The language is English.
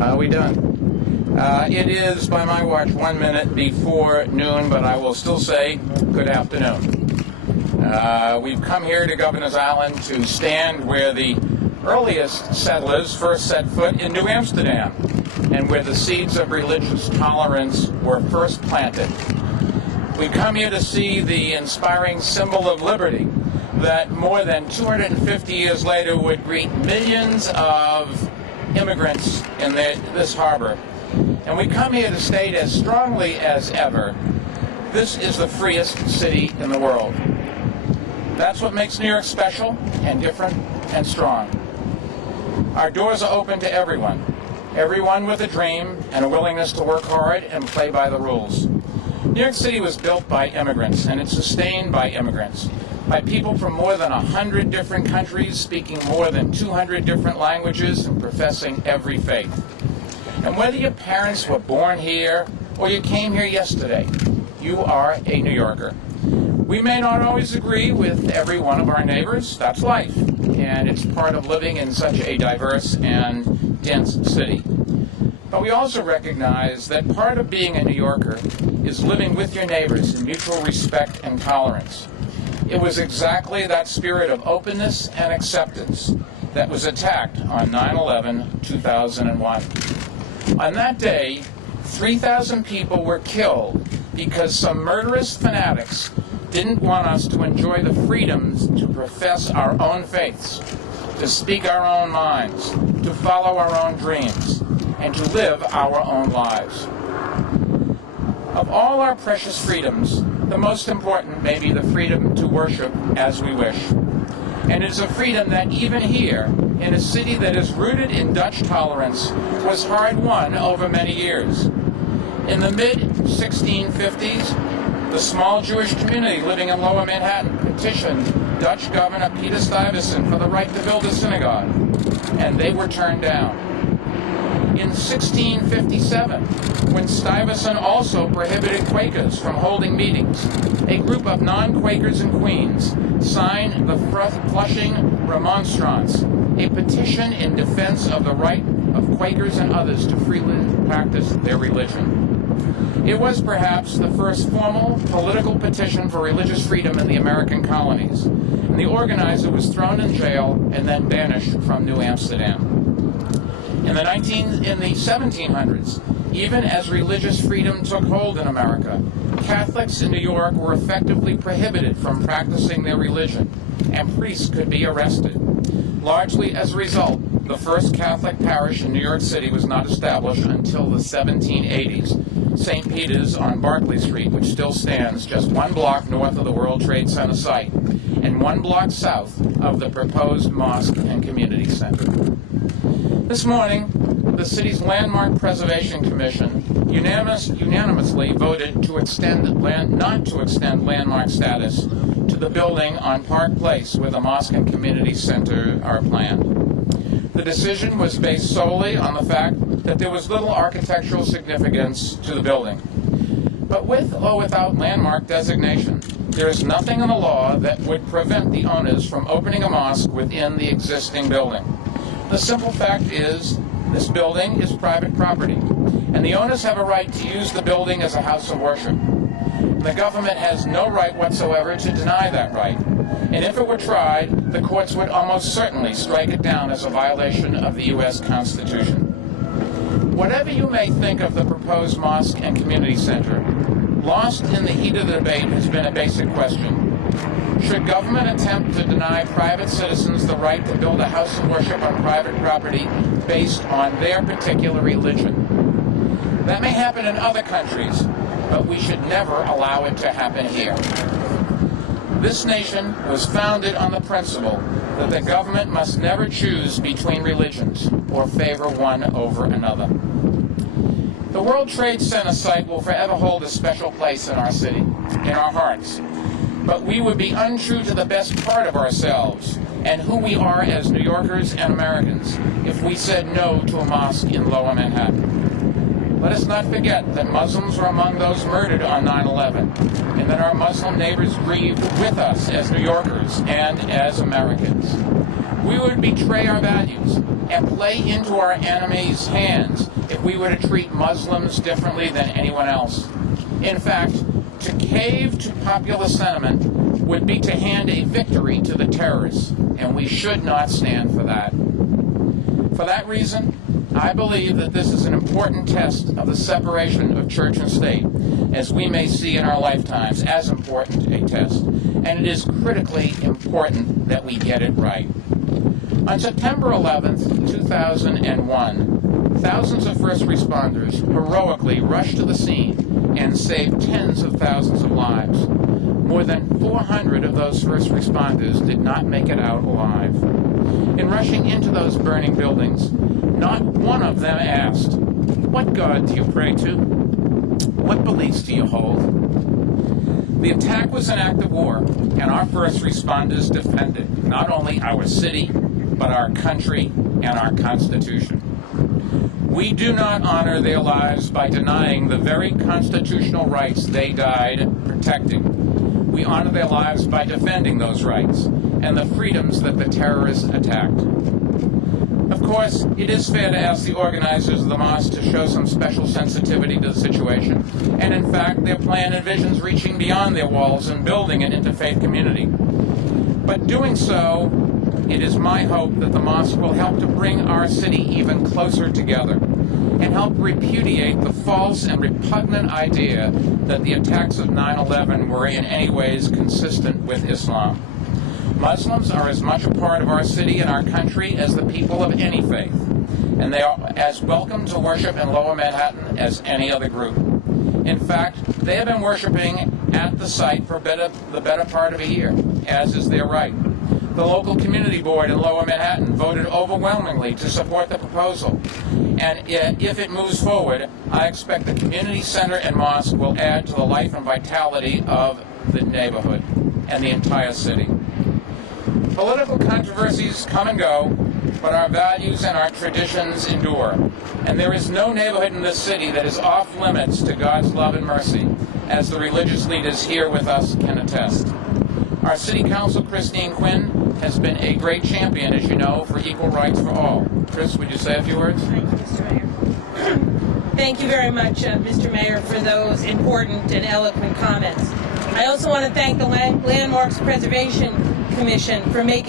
Are we done? It is, by my watch, 1 minute before noon, but I will still say good afternoon. We've come here to Governor's Island to stand where the earliest settlers first set foot in New Amsterdam and where the seeds of religious tolerance were first planted. We come here to see the inspiring symbol of liberty that more than 250 years later would greet millions of immigrants in this harbor. And we come here to state as strongly as ever, this is the freest city in the world. That's what makes New York special and different and strong. Our doors are open to everyone. Everyone with a dream and a willingness to work hard and play by the rules. New York City was built by immigrants, and it's sustained by immigrants, by people from more than 100 different countries, speaking more than 200 different languages and professing every faith. And whether your parents were born here or you came here yesterday, you are a New Yorker. We may not always agree with every one of our neighbors. That's life, and it's part of living in such a diverse and dense city. But we also recognize that part of being a New Yorker is living with your neighbors in mutual respect and tolerance. It was exactly that spirit of openness and acceptance that was attacked on 9/11/2001. On that day, 3,000 people were killed because some murderous fanatics didn't want us to enjoy the freedoms to profess our own faiths, to speak our own minds, to follow our own dreams, and to live our own lives. Of all our precious freedoms, the most important may be the freedom to worship as we wish. And it is a freedom that even here, in a city that is rooted in Dutch tolerance, was hard-won over many years. In the mid-1650s, the small Jewish community living in Lower Manhattan petitioned Dutch Governor Peter Stuyvesant for the right to build a synagogue, and they were turned down. In 1657, when Stuyvesant also prohibited Quakers from holding meetings, a group of non-Quakers in Queens signed the Flushing Remonstrance, a petition in defense of the right of Quakers and others to freely practice their religion. It was perhaps the first formal political petition for religious freedom in the American colonies, and the organizer was thrown in jail and then banished from New Amsterdam. In the 1700s, even as religious freedom took hold in America, Catholics in New York were effectively prohibited from practicing their religion, and priests could be arrested. Largely as a result, the first Catholic parish in New York City was not established until the 1780s, St. Peter's on Barclay Street, which still stands just 1 block north of the World Trade Center site and 1 block south of the proposed mosque and community center. This morning, the city's Landmark Preservation Commission unanimously voted not to extend landmark status to the building on Park Place where the mosque and community center are planned. The decision was based solely on the fact that there was little architectural significance to the building. But with or without landmark designation, there is nothing in the law that would prevent the owners from opening a mosque within the existing building. The simple fact is, this building is private property, and the owners have a right to use the building as a house of worship. The government has no right whatsoever to deny that right, and if it were tried, the courts would almost certainly strike it down as a violation of the U.S. Constitution. Whatever you may think of the proposed mosque and community center, lost in the heat of the debate has been a basic question. Should government attempt to deny private citizens the right to build a house of worship on private property based on their particular religion? That may happen in other countries, but we should never allow it to happen here. This nation was founded on the principle that the government must never choose between religions or favor one over another. The World Trade Center site will forever hold a special place in our city, in our hearts. But we would be untrue to the best part of ourselves and who we are as New Yorkers and Americans if we said no to a mosque in Lower Manhattan. Let us not forget that Muslims were among those murdered on 9/11, and that our Muslim neighbors grieved with us as New Yorkers and as Americans. We would betray our values and play into our enemies' hands if we were to treat Muslims differently than anyone else. In fact, to cave to popular sentiment would be to hand a victory to the terrorists, and we should not stand for that. For that reason, I believe that this is an important test of the separation of church and state, as we may see in our lifetimes, as important a test, and it is critically important that we get it right. On September 11th, 2001, thousands of first responders heroically rushed to the scene and saved tens of thousands of lives. More than 400 of those first responders did not make it out alive. In rushing into those burning buildings, not one of them asked, "What God do you pray to? What beliefs do you hold?" The attack was an act of war, and our first responders defended not only our city, but our country and our Constitution. We do not honor their lives by denying the very constitutional rights they died protecting. We honor their lives by defending those rights and the freedoms that the terrorists attacked. Of course, it is fair to ask the organizers of the mosque to show some special sensitivity to the situation, and in fact, their plan envisions reaching beyond their walls and building an interfaith community. But doing so, it is my hope that the mosque will help to bring our city even closer together and help repudiate the false and repugnant idea that the attacks of 9/11 were in any ways consistent with Islam. Muslims are as much a part of our city and our country as the people of any faith, and they are as welcome to worship in Lower Manhattan as any other group. In fact, they have been worshiping at the site for the better part of a year, as is their right. The local community board in Lower Manhattan voted overwhelmingly to support the proposal, and if it moves forward, I expect the community center and mosque will add to the life and vitality of the neighborhood and the entire city. Political controversies come and go, but our values and our traditions endure, and there is no neighborhood in this city that is off limits to God's love and mercy, as the religious leaders here with us can attest. Our City Council, Christine Quinn, has been a great champion, as you know, for equal rights for all. Chris, would you say a few words? Thank you, Mr. Mayor. Thank you very much, Mr. Mayor, for those important and eloquent comments. I also want to thank the Landmarks Preservation Commission for making